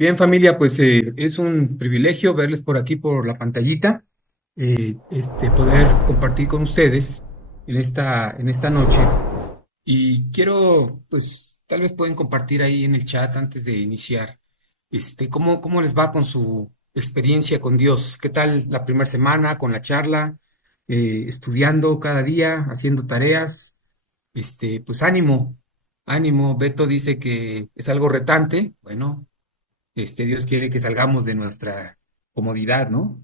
Bien, familia, pues es un privilegio verles por aquí, por la pantallita, poder compartir con ustedes en esta noche. Y quiero, pues, tal vez pueden compartir ahí en el chat antes de iniciar, cómo les va con su experiencia con Dios. ¿Qué tal la primera semana con la charla? Estudiando cada día, haciendo tareas. Pues ánimo, ánimo. Beto dice que es algo retante. Bueno. Dios quiere que salgamos de nuestra comodidad, ¿no?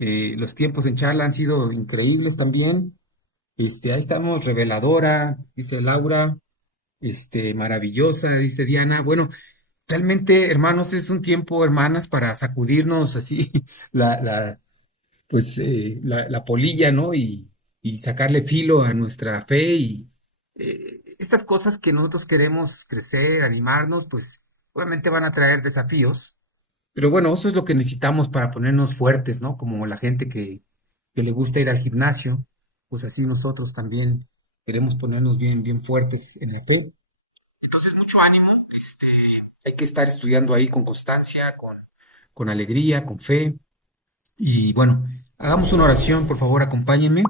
Los tiempos en charla han sido increíbles también. Ahí estamos, reveladora, dice Laura, maravillosa, dice Diana. Bueno, realmente, hermanos, es un tiempo, hermanas, para sacudirnos así la, la polilla, ¿no? Y sacarle filo a nuestra fe y estas cosas que nosotros queremos crecer, animarnos, pues obviamente van a traer desafíos, pero bueno, eso es lo que necesitamos para ponernos fuertes, ¿no? Como la gente que le gusta ir al gimnasio, pues así nosotros también queremos ponernos bien, bien fuertes en la fe. Entonces, mucho ánimo, hay que estar estudiando ahí con constancia, con alegría, con fe. Y bueno, hagamos una oración, por favor, acompáñenme.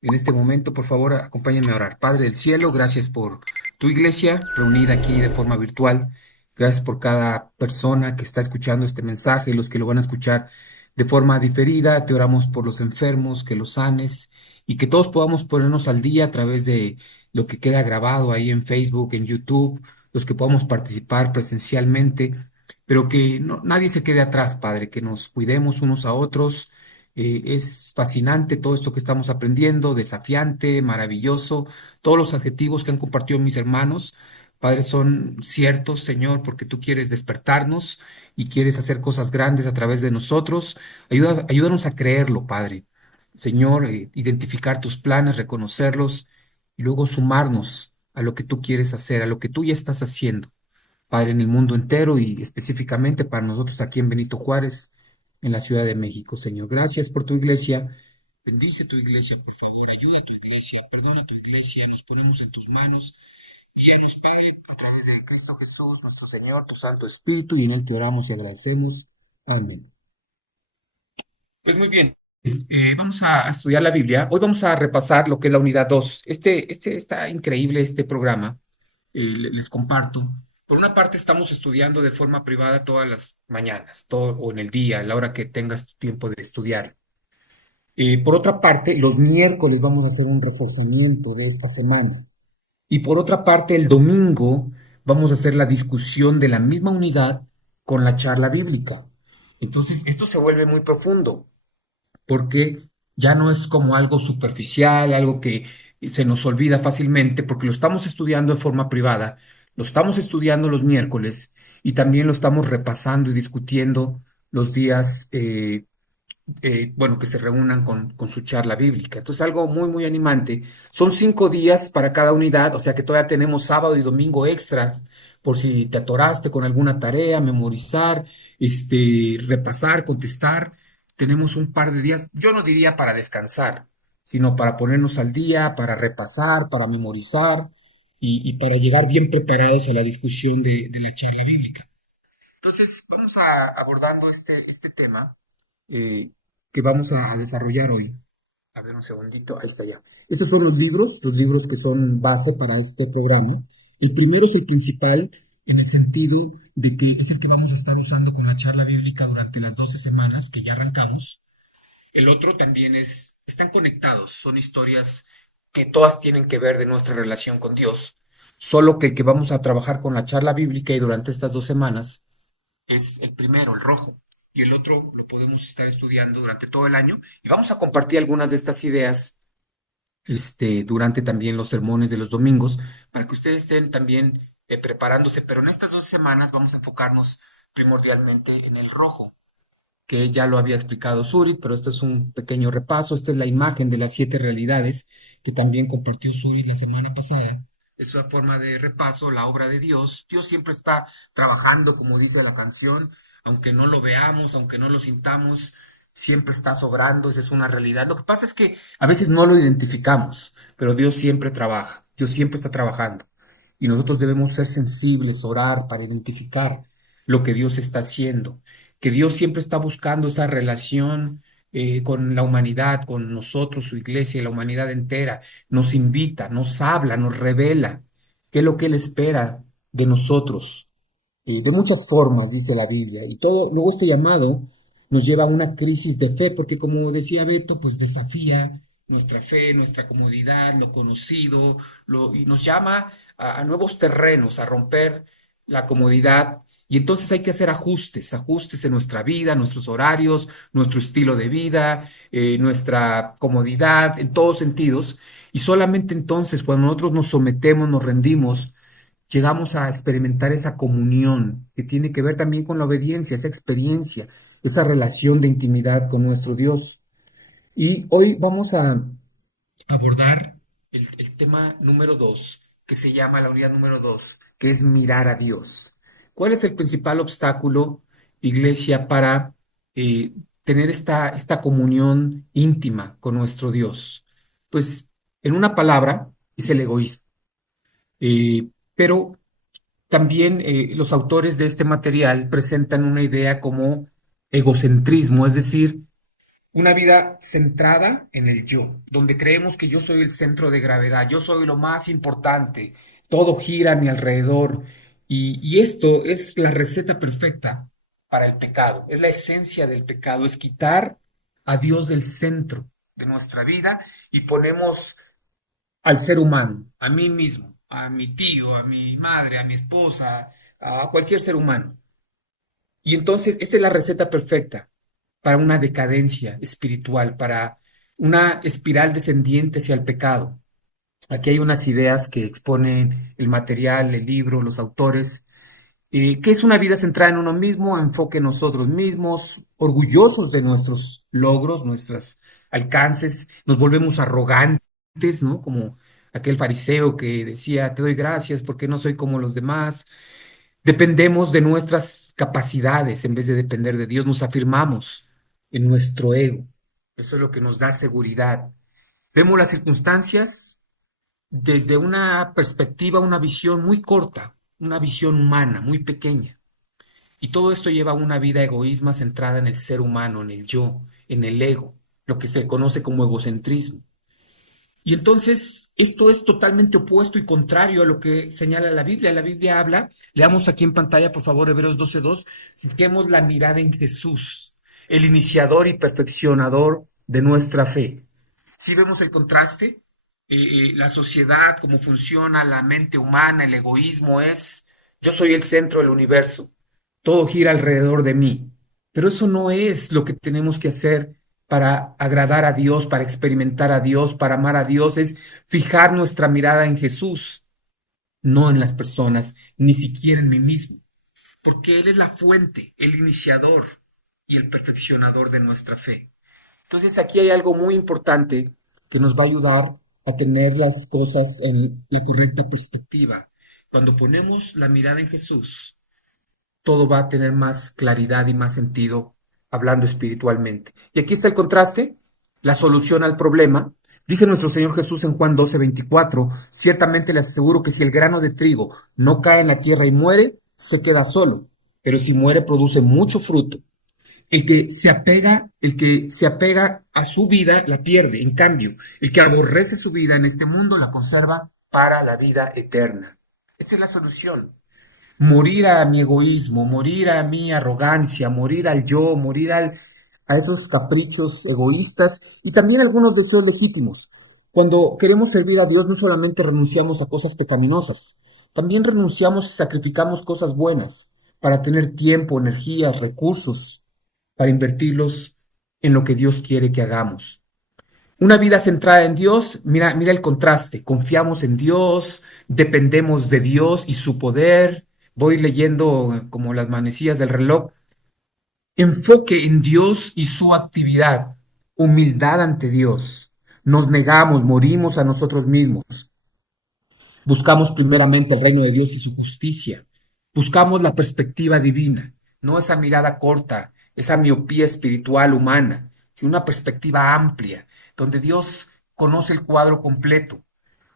En este momento, por favor, acompáñenme a orar. Padre del cielo, gracias por tu iglesia reunida aquí de forma virtual. Gracias por cada persona que está escuchando este mensaje, los que lo van a escuchar de forma diferida. Te oramos por los enfermos, que los sanes y que todos podamos ponernos al día a través de lo que queda grabado ahí en Facebook, en YouTube, los que podamos participar presencialmente, pero que nadie se quede atrás, Padre, que nos cuidemos unos a otros. Es fascinante todo esto que estamos aprendiendo, desafiante, maravilloso. Todos los adjetivos que han compartido mis hermanos, Padre, son ciertos, Señor, porque tú quieres despertarnos y quieres hacer cosas grandes a través de nosotros. Ayúdanos a creerlo, Padre. Señor, identificar tus planes, reconocerlos y luego sumarnos a lo que tú quieres hacer, a lo que tú ya estás haciendo. Padre, en el mundo entero y específicamente para nosotros aquí en Benito Juárez, en la Ciudad de México, Señor. Gracias por tu iglesia. Bendice tu iglesia, por favor. Ayuda a tu iglesia, perdona a tu iglesia. Nos ponemos en tus manos. Guíanos, Padre, a través de Cristo Jesús, nuestro Señor, tu Santo Espíritu, y en Él te oramos y agradecemos. Amén. Pues muy bien. Vamos a estudiar la Biblia. Hoy vamos a repasar lo que es la unidad 2. Está increíble este programa. Les comparto. Por una parte, estamos estudiando de forma privada todas las mañanas, o en el día, a la hora que tengas tu tiempo de estudiar. Por otra parte, los miércoles vamos a hacer un reforzamiento de esta semana. Y por otra parte, el domingo vamos a hacer la discusión de la misma unidad con la charla bíblica. Entonces, esto se vuelve muy profundo porque ya no es como algo superficial, algo que se nos olvida fácilmente, porque lo estamos estudiando de forma privada, lo estamos estudiando los miércoles y también lo estamos repasando y discutiendo los días, bueno, que se reúnan con su charla bíblica. Entonces, algo muy, muy animante. Son 5 días para cada unidad, o sea que todavía tenemos sábado y domingo extras por si te atoraste con alguna tarea, memorizar, repasar, contestar. Tenemos un par de días, yo no diría para descansar, sino para ponernos al día, para repasar, para memorizar y para llegar bien preparados a la discusión de la charla bíblica. Entonces, vamos a abordando este tema eh, que vamos a desarrollar hoy. A ver un segundito, ahí está ya. Estos son los libros que son base para este programa. El primero es el principal en el sentido de que es el que vamos a estar usando con la charla bíblica durante las 12 semanas que ya arrancamos. El otro también están conectados, son historias que todas tienen que ver de nuestra relación con Dios, solo que el que vamos a trabajar con la charla bíblica y durante estas 2 semanas es el primero, el rojo, y el otro lo podemos estar estudiando durante todo el año y vamos a compartir algunas de estas ideas durante también los sermones de los domingos para que ustedes estén también preparándose, pero en estas 2 semanas vamos a enfocarnos primordialmente en el rojo, que ya lo había explicado Surit, pero esto es un pequeño repaso. Esta es la imagen de las 7 realidades que también compartió Surit la semana pasada. Es una forma de repaso, la obra de Dios. Dios siempre está trabajando, como dice la canción, aunque no lo veamos, aunque no lo sintamos, siempre está sobrando, esa es una realidad. Lo que pasa es que a veces no lo identificamos, pero Dios siempre trabaja, Dios siempre está trabajando. Y nosotros debemos ser sensibles, orar para identificar. lo que Dios está haciendo, que Dios siempre está buscando esa relación con la humanidad, con nosotros, su iglesia y la humanidad entera. Nos invita, nos habla, nos revela qué es lo que Él espera de nosotros. De muchas formas, dice la Biblia. Y todo, luego este llamado nos lleva a una crisis de fe, porque como decía Beto, pues desafía nuestra fe, nuestra comodidad, lo conocido, y nos llama a nuevos terrenos, a romper la comodidad. Y entonces hay que hacer ajustes, ajustes en nuestra vida, nuestros horarios, nuestro estilo de vida, nuestra comodidad, en todos sentidos. Y solamente entonces, cuando nosotros nos sometemos, nos rendimos, llegamos a experimentar esa comunión que tiene que ver también con la obediencia, esa experiencia, esa relación de intimidad con nuestro Dios. Y hoy vamos a abordar el tema número dos, que se llama la unidad número dos, que es mirar a Dios. ¿Cuál es el principal obstáculo, iglesia, para eh, tener esta comunión íntima con nuestro Dios? Pues, en una palabra, es el egoísmo. Pero también los autores de este material presentan una idea como egocentrismo, es decir, una vida centrada en el yo, donde creemos que yo soy el centro de gravedad, yo soy lo más importante, todo gira a mi alrededor. Y esto es la receta perfecta para el pecado, es la esencia del pecado, es quitar a Dios del centro de nuestra vida y ponemos al ser humano, a mí mismo, a mi tío, a mi madre, a mi esposa, a cualquier ser humano. Y entonces, esta es la receta perfecta para una decadencia espiritual, para una espiral descendiente hacia el pecado. Aquí hay unas ideas que exponen el material, el libro, los autores, que es una vida centrada en uno mismo, enfoque en nosotros mismos, orgullosos de nuestros logros, nuestros alcances, nos volvemos arrogantes, ¿no? Como aquel fariseo que decía, te doy gracias porque no soy como los demás. Dependemos de nuestras capacidades en vez de depender de Dios, nos afirmamos en nuestro ego. Eso es lo que nos da seguridad. Vemos las circunstancias desde una perspectiva, una visión muy corta, una visión humana, muy pequeña. Y todo esto lleva a una vida egoísma centrada en el ser humano, en el yo, en el ego, lo que se conoce como egocentrismo. Y entonces esto es totalmente opuesto y contrario a lo que señala la Biblia. La Biblia habla, leamos aquí en pantalla, por favor, Hebreos 12:2, fijemos la mirada en Jesús, el iniciador y perfeccionador de nuestra fe. Si vemos el contraste, la sociedad, cómo funciona, la mente humana, el egoísmo es, yo soy el centro del universo, todo gira alrededor de mí. Pero eso no es lo que tenemos que hacer para agradar a Dios, para experimentar a Dios, para amar a Dios, es fijar nuestra mirada en Jesús, no en las personas, ni siquiera en mí mismo, porque Él es la fuente, el iniciador y el perfeccionador de nuestra fe. Entonces aquí hay algo muy importante que nos va a ayudar a tener las cosas en la correcta perspectiva. Cuando ponemos la mirada en Jesús, todo va a tener más claridad y más sentido hablando espiritualmente. Y aquí está el contraste, la solución al problema. Dice nuestro Señor Jesús en Juan 12:24, ciertamente les aseguro que si el grano de trigo no cae en la tierra y muere, se queda solo, pero si muere produce mucho fruto. El que se apega a su vida la pierde. En cambio, el que aborrece su vida en este mundo la conserva para la vida eterna. Esa es la solución. Morir a mi egoísmo, morir a mi arrogancia, morir al yo, a esos caprichos egoístas y también algunos deseos legítimos. Cuando queremos servir a Dios, no solamente renunciamos a cosas pecaminosas, también renunciamos y sacrificamos cosas buenas para tener tiempo, energías, recursos, para invertirlos en lo que Dios quiere que hagamos. Una vida centrada en Dios, mira, mira el contraste. Confiamos en Dios, dependemos de Dios y su poder. Voy leyendo como las manecillas del reloj. Enfoque en Dios y su actividad. Humildad ante Dios. Nos negamos, morimos a nosotros mismos. Buscamos primeramente el reino de Dios y su justicia. Buscamos la perspectiva divina, no esa mirada corta, esa miopía espiritual humana, sino una perspectiva amplia, donde Dios conoce el cuadro completo.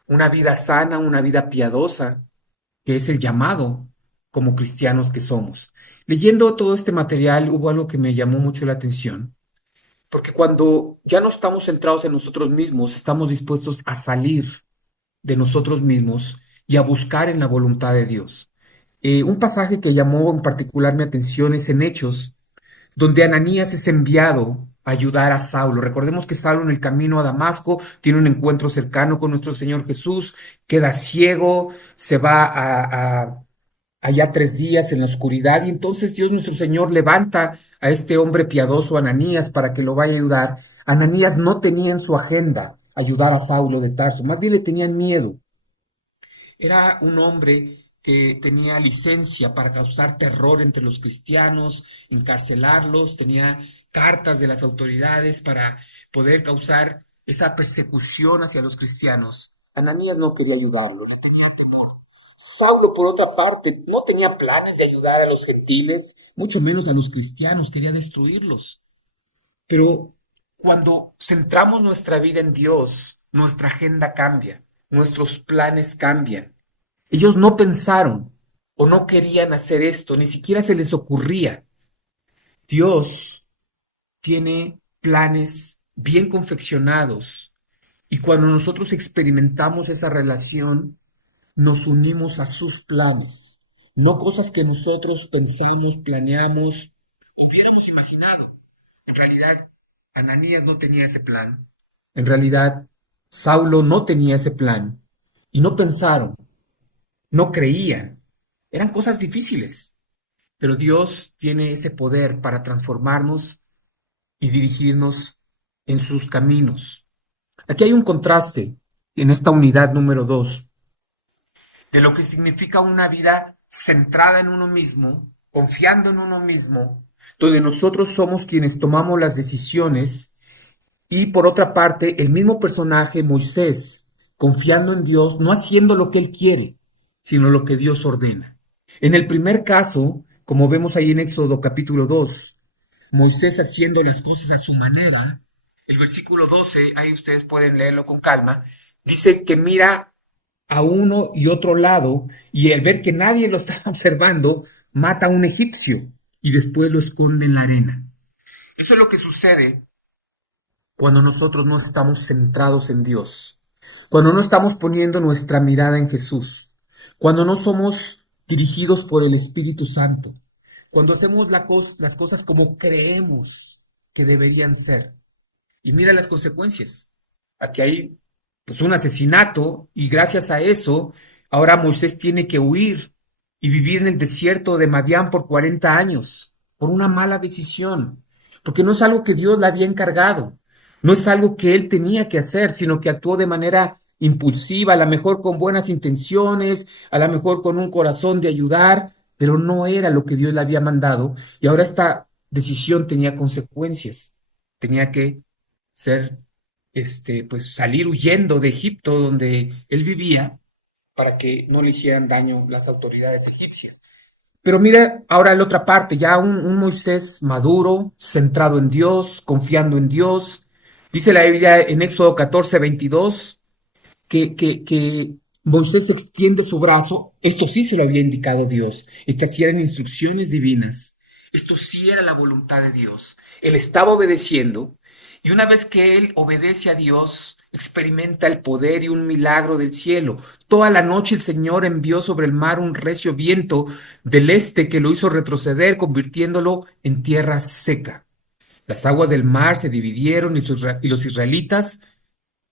Una vida sana, una vida piadosa, que es el llamado. como cristianos que somos. Leyendo todo este material hubo algo que me llamó mucho la atención, porque cuando ya no estamos centrados en nosotros mismos, estamos dispuestos a salir de nosotros mismos y a buscar en la voluntad de Dios. Un pasaje que llamó en particular mi atención es en Hechos, donde Ananías es enviado a ayudar a Saulo. Recordemos que Saulo en el camino a Damasco tiene un encuentro cercano con nuestro Señor Jesús, queda ciego, se va allá 3 días en la oscuridad y entonces Dios nuestro Señor levanta a este hombre piadoso, Ananías, para que lo vaya a ayudar. Ananías no tenía en su agenda ayudar a Saulo de Tarso, más bien le tenían miedo. Era un hombre que tenía licencia para causar terror entre los cristianos, encarcelarlos, tenía cartas de las autoridades para poder causar esa persecución hacia los cristianos. Ananías no quería ayudarlo, le tenía temor. Saulo, por otra parte, no tenía planes de ayudar a los gentiles, mucho menos a los cristianos, quería destruirlos. Pero cuando centramos nuestra vida en Dios, nuestra agenda cambia, nuestros planes cambian. Ellos no pensaron o no querían hacer esto, ni siquiera se les ocurría. Dios tiene planes bien confeccionados y cuando nosotros experimentamos esa relación, nos unimos a sus planes, no cosas que nosotros pensamos, planeamos, hubiéramos imaginado. En realidad, Ananías no tenía ese plan. En realidad, Saulo no tenía ese plan y no pensaron, no creían. Eran cosas difíciles, pero Dios tiene ese poder para transformarnos y dirigirnos en sus caminos. Aquí hay un contraste en esta unidad número 2 de lo que significa una vida centrada en uno mismo, confiando en uno mismo, donde nosotros somos quienes tomamos las decisiones y por otra parte el mismo personaje, Moisés, confiando en Dios, no haciendo lo que él quiere, sino lo que Dios ordena. En el primer caso, como vemos ahí en Éxodo capítulo 2, Moisés haciendo las cosas a su manera, el versículo 12, ahí ustedes pueden leerlo con calma, dice que mira a uno y otro lado y al ver que nadie lo está observando, mata a un egipcio y después lo esconde en la arena. Eso es lo que sucede cuando nosotros no estamos centrados en Dios, cuando no estamos poniendo nuestra mirada en Jesús, cuando no somos dirigidos por el Espíritu Santo, cuando hacemos las cosas como creemos que deberían ser. Y mira las consecuencias. Aquí hay pues un asesinato y gracias a eso ahora Moisés tiene que huir y vivir en el desierto de Madián por 40 años por una mala decisión, porque no es algo que Dios le había encargado, no es algo que él tenía que hacer, sino que actuó de manera impulsiva, a lo mejor con buenas intenciones, a lo mejor con un corazón de ayudar, pero no era lo que Dios le había mandado y ahora esta decisión tenía consecuencias. Tenía que ser, pues salir huyendo de Egipto donde él vivía para que no le hicieran daño las autoridades egipcias. Pero mira ahora la otra parte, ya un Moisés maduro, centrado en Dios, confiando en Dios. Dice la Biblia en Éxodo 14:22 que Moisés extiende su brazo, esto sí se lo había indicado Dios, estas sí eran instrucciones divinas, esto sí era la voluntad de Dios. Él estaba obedeciendo y una vez que él obedece a Dios, experimenta el poder y un milagro del cielo. Toda la noche el Señor envió sobre el mar un recio viento del este que lo hizo retroceder, convirtiéndolo en tierra seca. Las aguas del mar se dividieron y los israelitas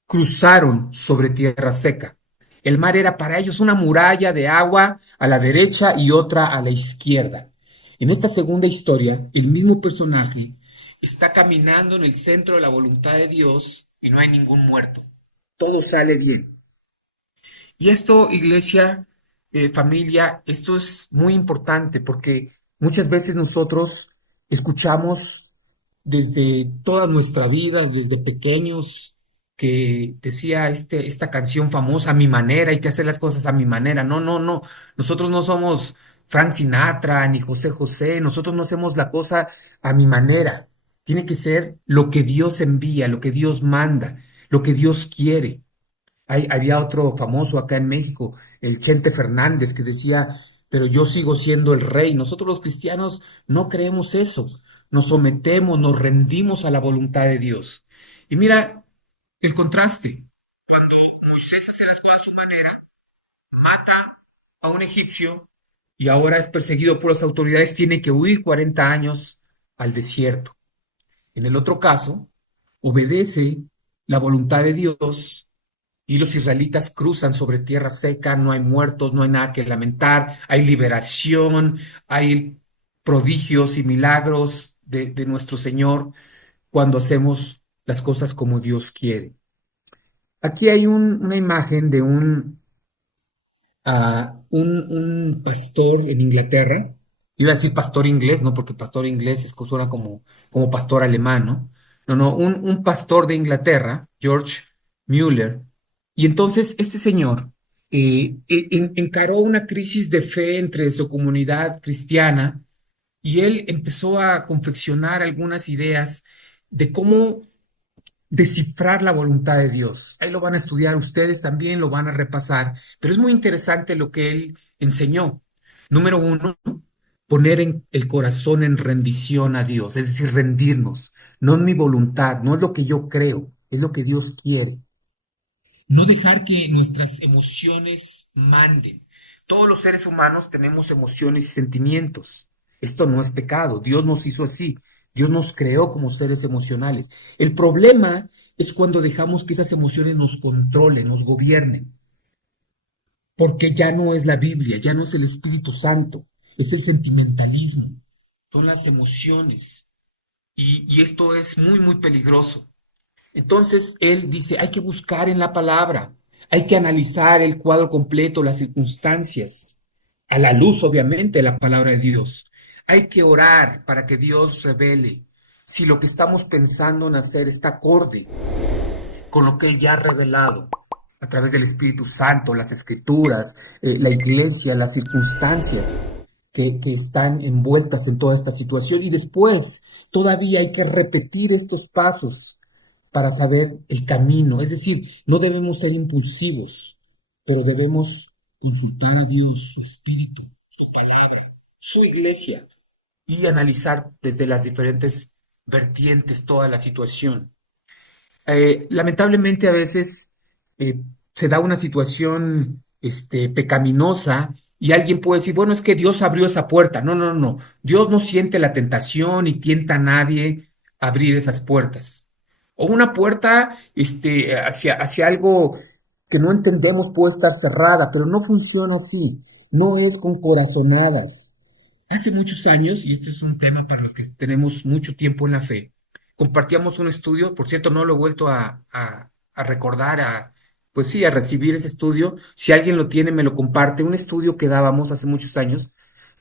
cruzaron sobre tierra seca. El mar era para ellos una muralla de agua a la derecha y otra a la izquierda. En esta segunda historia, el mismo personaje está caminando en el centro de la voluntad de Dios y no hay ningún muerto. Todo sale bien. Y esto, iglesia, familia, esto es muy importante porque muchas veces nosotros escuchamos desde toda nuestra vida, desde pequeños, que decía esta canción famosa, a mi manera, hay que hacer las cosas a mi manera. No, no, no. Nosotros no somos Frank Sinatra ni José José, nosotros no hacemos la cosa a mi manera. Tiene que ser lo que Dios envía, lo que Dios manda, lo que Dios quiere. Había otro famoso acá en México, el Chente Fernández, que decía, pero yo sigo siendo el rey. Nosotros los cristianos no creemos eso. Nos sometemos, nos rendimos a la voluntad de Dios. Y mira el contraste. Cuando Moisés hace las cosas a su manera, mata a un egipcio y ahora es perseguido por las autoridades, tiene que huir 40 años al desierto. En el otro caso, obedece la voluntad de Dios y los israelitas cruzan sobre tierra seca, no hay muertos, no hay nada que lamentar, hay liberación, hay prodigios y milagros de nuestro Señor cuando hacemos las cosas como Dios quiere. Aquí hay una imagen de un pastor en Inglaterra. Iba a decir pastor inglés, ¿no? Porque pastor inglés suena como pastor alemán, ¿no? No, no, un pastor de Inglaterra, George Mueller. Y entonces este señor encaró una crisis de fe entre su comunidad cristiana y él empezó a confeccionar algunas ideas de cómo descifrar la voluntad de Dios. Ahí lo van a estudiar ustedes también, lo van a repasar, pero es muy interesante lo que él enseñó. Número uno, poner el corazón en rendición a Dios, es decir, rendirnos. No es mi voluntad, no es lo que yo creo, es lo que Dios quiere. No dejar que nuestras emociones manden. Todos los seres humanos tenemos emociones y sentimientos. Esto no es pecado. Dios nos hizo así. Dios nos creó como seres emocionales. El problema es cuando dejamos que esas emociones nos controlen, nos gobiernen, porque ya no es la Biblia, ya no es el Espíritu Santo, es el sentimentalismo, son las emociones. Y esto es muy, muy peligroso. Entonces él dice, hay que buscar en la palabra, hay que analizar el cuadro completo, las circunstancias, a la luz, obviamente, de la palabra de Dios. Hay que orar para que Dios revele si lo que estamos pensando en hacer está acorde con lo que Él ya ha revelado a través del Espíritu Santo, las Escrituras, la iglesia, las circunstancias que están envueltas en toda esta situación. Y después todavía hay que repetir estos pasos para saber el camino. Es decir, no debemos ser impulsivos, pero debemos consultar a Dios, su Espíritu, su palabra, su iglesia y analizar desde las diferentes vertientes toda la situación. Lamentablemente a veces eh, se da una situación pecaminosa y alguien puede decir, bueno, es que Dios abrió esa puerta. No, no, no. Dios no siente la tentación y tienta a nadie a abrir esas puertas. O una puerta hacia algo que no entendemos puede estar cerrada, pero no funciona así. No es con corazonadas. Hace muchos años, y este es un tema para los que tenemos mucho tiempo en la fe, compartíamos un estudio, por cierto, no lo he vuelto a recordar, pues sí, a recibir ese estudio. Si alguien lo tiene, me lo comparte. Un estudio que dábamos hace muchos años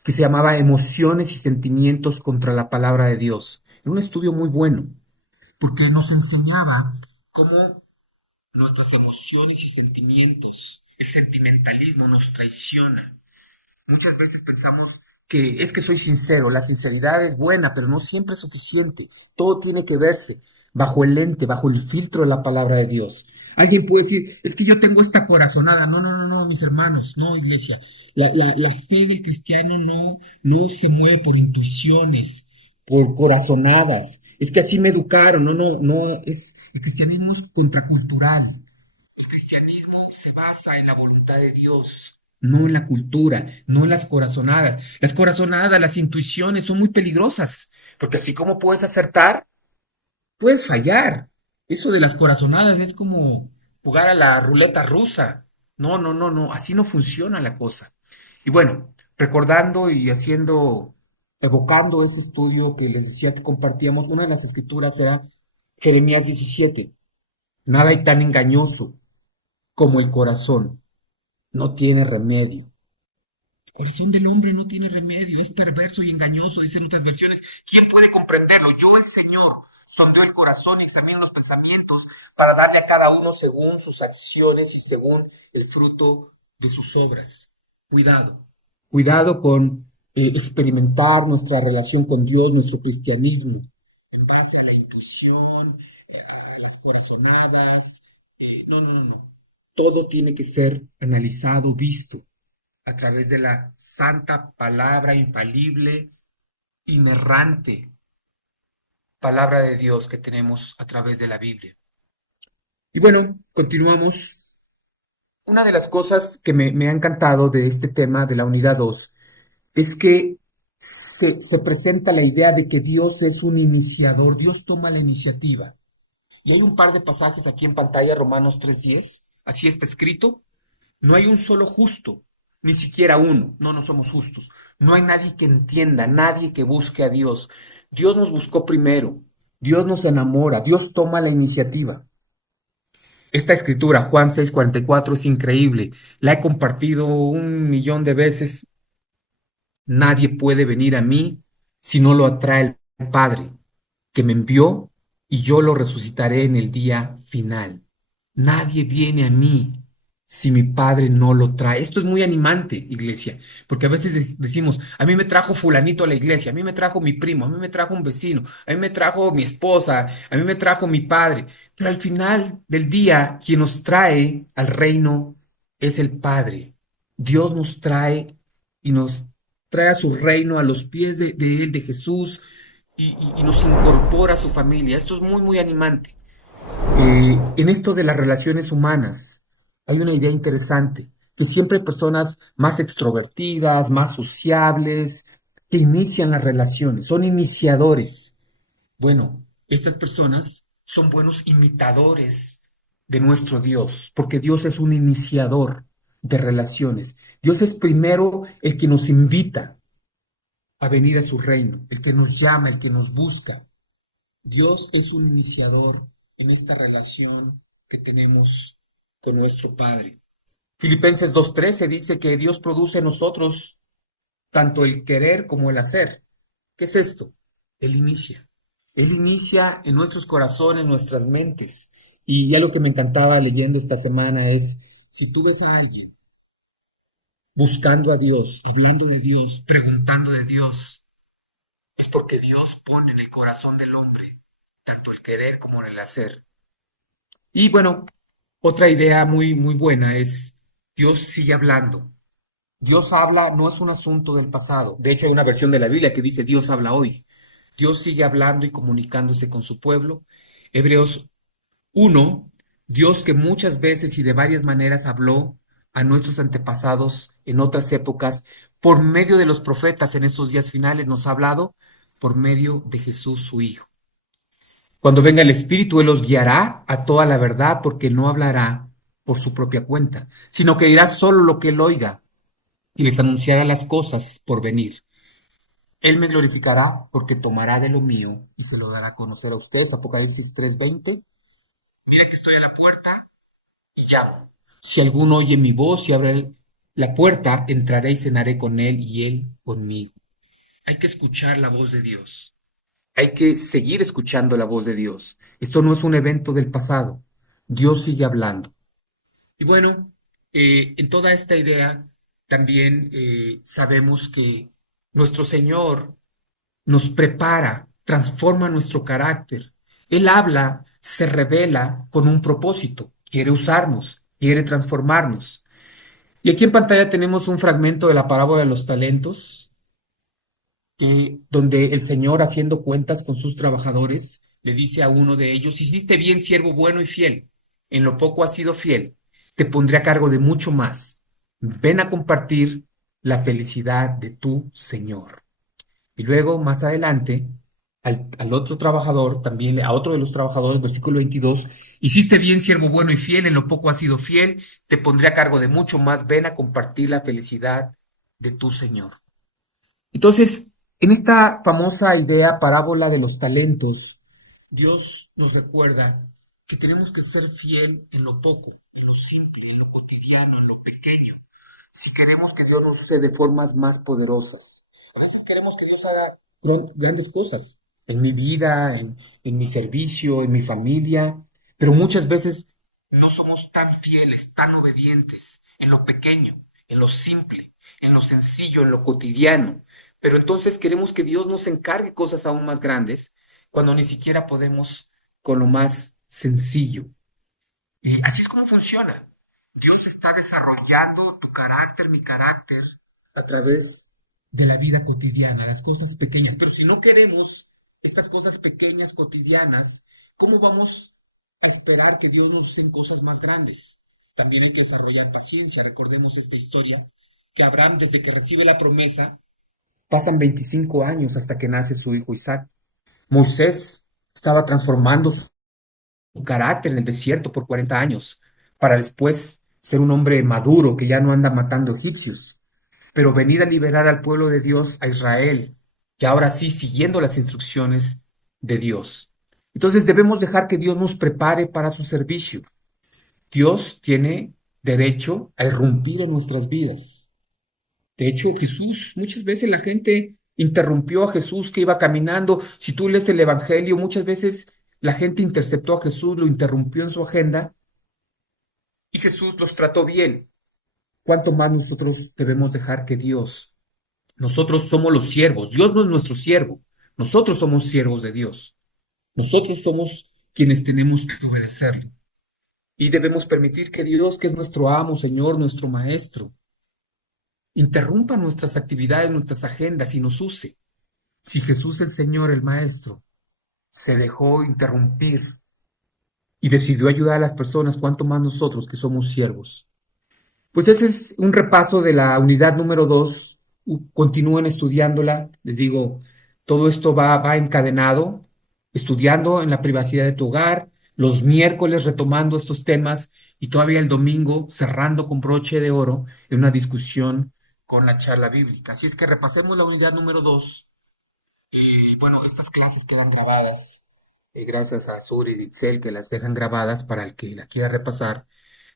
que se llamaba Emociones y Sentimientos contra la Palabra de Dios. Era un estudio muy bueno, porque nos enseñaba cómo nuestras emociones y sentimientos, el sentimentalismo nos traiciona. Muchas veces pensamos que es que soy sincero, la sinceridad es buena, pero no siempre es suficiente. Todo tiene que verse bajo el lente, bajo el filtro de la palabra de Dios. Alguien puede decir, es que yo tengo esta corazonada. No, no, no, no, mis hermanos, no, iglesia. La fe del cristiano no se mueve por intuiciones, por corazonadas. Es que así me educaron. No, no, no, el cristianismo es contracultural. El cristianismo se basa en la voluntad de Dios, no en la cultura, no en las corazonadas. Las corazonadas, las intuiciones son muy peligrosas, porque así como puedes acertar, puedes fallar. Eso de las corazonadas es como jugar a la ruleta rusa. No, no, no, no, así no funciona la cosa. Y bueno, recordando y evocando ese estudio que les decía que compartíamos, una de las escrituras era Jeremías 17. Nada hay tan engañoso como el corazón, no tiene remedio. El corazón del hombre no tiene remedio, es perverso y engañoso, dicen otras versiones. ¿Quién puede comprenderlo? Yo, el Señor, sondeo el corazón y examino los pensamientos para darle a cada uno según sus acciones y según el fruto de sus obras. Cuidado. Cuidado con experimentar nuestra relación con Dios, nuestro cristianismo, en base a la intuición, a las corazonadas. No, no, no, no. Todo tiene que ser analizado, visto. a través de la santa palabra infalible, inerrante palabra de Dios que tenemos a través de la Biblia. Y bueno, continuamos. Una de las cosas que me ha encantado de este tema de la unidad 2 es que se presenta la idea de que Dios es un iniciador, Dios toma la iniciativa. Y hay un par de pasajes aquí en pantalla, Romanos 3:10, así está escrito: no hay un solo justo, ni siquiera uno, no somos justos. No hay nadie que entienda, nadie que busque a Dios. Dios nos buscó primero, Dios nos enamora, Dios toma la iniciativa. Esta escritura, Juan 6:44, es increíble. La he compartido 1 millón de veces. Nadie puede venir a mí si no lo atrae el Padre, que me envió, y yo lo resucitaré en el día final. Nadie viene a mí si mi Padre no lo trae. Esto es muy animante, iglesia, porque a veces decimos, a mí me trajo fulanito a la iglesia, a mí me trajo mi primo, a mí me trajo un vecino, a mí me trajo mi esposa, a mí me trajo mi padre, pero al final del día, quien nos trae al reino es el Padre. Dios nos trae y nos trae a su reino, a los pies de Él, de Jesús, y nos incorpora a su familia. Esto es muy, muy animante. En esto de las relaciones humanas, hay una idea interesante, que siempre hay personas más extrovertidas, más sociables, que inician las relaciones, son iniciadores. Bueno, estas personas son buenos imitadores de nuestro Dios, porque Dios es un iniciador de relaciones. Dios es primero el que nos invita a venir a su reino, el que nos llama, el que nos busca. Dios es un iniciador en esta relación que tenemos con nuestro Padre. Filipenses 2:13 dice que Dios produce en nosotros tanto el querer como el hacer. ¿Qué es esto? Él inicia. Él inicia en nuestros corazones, en nuestras mentes. Y ya lo que me encantaba leyendo esta semana es, si tú ves a alguien buscando a Dios, hablando de Dios, preguntando de Dios, es porque Dios pone en el corazón del hombre tanto el querer como el hacer. Y bueno, otra idea muy, muy buena es Dios sigue hablando. Dios habla, no es un asunto del pasado. De hecho, hay una versión de la Biblia que dice Dios habla hoy. Dios sigue hablando y comunicándose con su pueblo. Hebreos 1, Dios que muchas veces y de varias maneras habló a nuestros antepasados en otras épocas, por medio de los profetas en estos días finales, nos ha hablado por medio de Jesús, su Hijo. Cuando venga el Espíritu, Él los guiará a toda la verdad, porque no hablará por su propia cuenta, sino que dirá solo lo que Él oiga y les anunciará las cosas por venir. Él me glorificará porque tomará de lo mío y se lo dará a conocer a ustedes. Apocalipsis 3:20. Mira que estoy a la puerta y llamo. Si alguno oye mi voz y abre la puerta, entraré y cenaré con él y él conmigo. Hay que escuchar la voz de Dios. Hay que seguir escuchando la voz de Dios. Esto no es un evento del pasado. Dios sigue hablando. Y bueno, en toda esta idea también sabemos que nuestro Señor nos prepara, transforma nuestro carácter. Él habla, se revela con un propósito. Quiere usarnos, quiere transformarnos. Y aquí en pantalla tenemos un fragmento de la parábola de los talentos, donde el Señor, haciendo cuentas con sus trabajadores, le dice a uno de ellos: hiciste bien, siervo bueno y fiel. En lo poco has sido fiel, te pondré a cargo de mucho más. Ven a compartir la felicidad de tu Señor. Y luego, más adelante, al otro trabajador, también a otro de los trabajadores, versículo 22, hiciste bien, siervo bueno y fiel, en lo poco has sido fiel, te pondré a cargo de mucho más, ven a compartir la felicidad de tu Señor. Entonces, en esta famosa idea, parábola de los talentos, Dios nos recuerda que tenemos que ser fiel en lo poco, en lo simple, en lo cotidiano, en lo pequeño, si queremos que Dios nos use de formas más poderosas. A veces queremos que Dios haga grandes cosas en mi vida, en mi servicio, en mi familia, pero muchas veces no somos tan fieles, tan obedientes en lo pequeño, en lo simple, en lo sencillo, en lo cotidiano. Pero entonces queremos que Dios nos encargue cosas aún más grandes cuando ni siquiera podemos con lo más sencillo. Y así es como funciona. Dios está desarrollando tu carácter, mi carácter, a través de la vida cotidiana, las cosas pequeñas. Pero si no queremos estas cosas pequeñas, cotidianas, ¿cómo vamos a esperar que Dios nos use en cosas más grandes? También hay que desarrollar paciencia. Recordemos esta historia, que Abraham, desde que recibe la promesa, pasan 25 años hasta que nace su hijo Isaac. Moisés estaba transformando su carácter en el desierto por 40 años, para después ser un hombre maduro que ya no anda matando egipcios, pero venir a liberar al pueblo de Dios, a Israel, y ahora sí siguiendo las instrucciones de Dios. Entonces debemos dejar que Dios nos prepare para su servicio. Dios tiene derecho a irrumpir en nuestras vidas. De hecho, Jesús, muchas veces la gente interrumpió a Jesús que iba caminando. Si tú lees el Evangelio, muchas veces la gente interceptó a Jesús, lo interrumpió en su agenda y Jesús los trató bien. ¿Cuánto más nosotros debemos dejar que Dios? Nosotros somos los siervos. Dios no es nuestro siervo. Nosotros somos siervos de Dios. Nosotros somos quienes tenemos que obedecerle. Y debemos permitir que Dios, que es nuestro amo, Señor, nuestro Maestro, interrumpa nuestras actividades, nuestras agendas y nos use. Si Jesús el Señor, el Maestro, se dejó interrumpir y decidió ayudar a las personas, cuánto más nosotros que somos siervos. Pues ese es un repaso de la unidad número 2. Continúen estudiándola. Les digo, todo esto va encadenado, estudiando en la privacidad de tu hogar, los miércoles retomando estos temas y todavía el domingo cerrando con broche de oro en una discusión con la charla bíblica. Así es que repasemos la unidad número 2. Bueno, estas clases quedan grabadas, gracias a Sur y Ditzel que las dejan grabadas para el que la quiera repasar.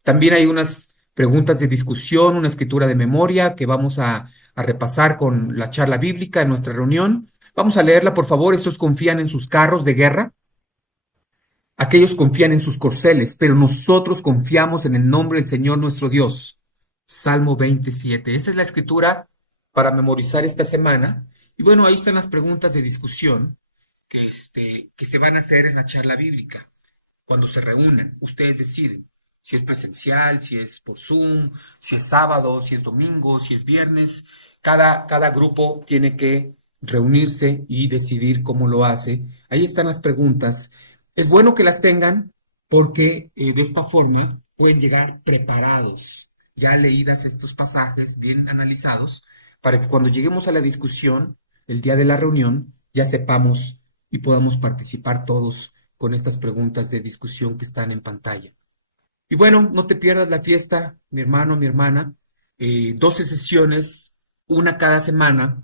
También hay unas preguntas de discusión, una escritura de memoria que vamos a repasar con la charla bíblica en nuestra reunión. Vamos a leerla, por favor. Estos confían en sus carros de guerra, aquellos confían en sus corceles, pero nosotros confiamos en el nombre del Señor nuestro Dios. Salmo 27. Esa es la escritura para memorizar esta semana. Y bueno, ahí están las preguntas de discusión que se van a hacer en la charla bíblica. Cuando se reúnen, ustedes deciden si es presencial, si es por Zoom, si es sábado, si es domingo, si es viernes. Cada grupo tiene que reunirse y decidir cómo lo hace. Ahí están las preguntas. Es bueno que las tengan porque de esta forma pueden llegar preparados, ya leídas estos pasajes, bien analizados, para que cuando lleguemos a la discusión, el día de la reunión, ya sepamos y podamos participar todos con estas preguntas de discusión que están en pantalla. Y bueno, no te pierdas la fiesta, mi hermano, mi hermana. 12 sesiones, una cada semana.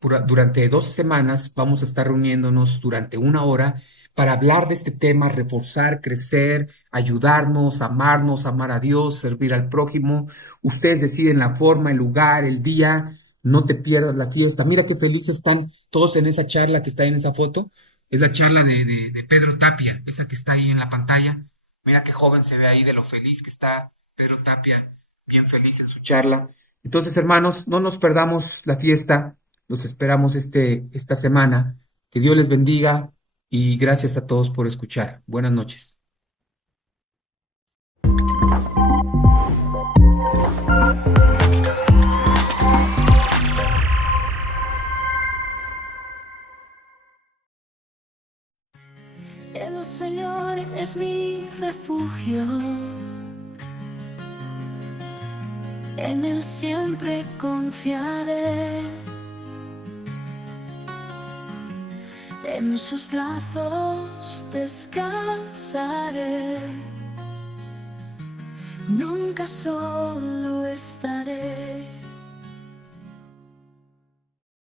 Durante 12 semanas vamos a estar reuniéndonos durante una hora para hablar de este tema, reforzar, crecer, ayudarnos, amarnos, amar a Dios, servir al prójimo. Ustedes deciden la forma, el lugar, el día. No te pierdas la fiesta. Mira qué felices están todos en esa charla que está en esa foto. Es la charla de Pedro Tapia, esa que está ahí en la pantalla. Mira qué joven se ve ahí de lo feliz que está Pedro Tapia, bien feliz en su charla. Entonces, hermanos, no nos perdamos la fiesta. Los esperamos esta semana. Que Dios les bendiga y gracias a todos por escuchar. Buenas noches. El Señor es mi refugio, en Él siempre confiaré. En sus brazos descansaré, nunca solo estaré.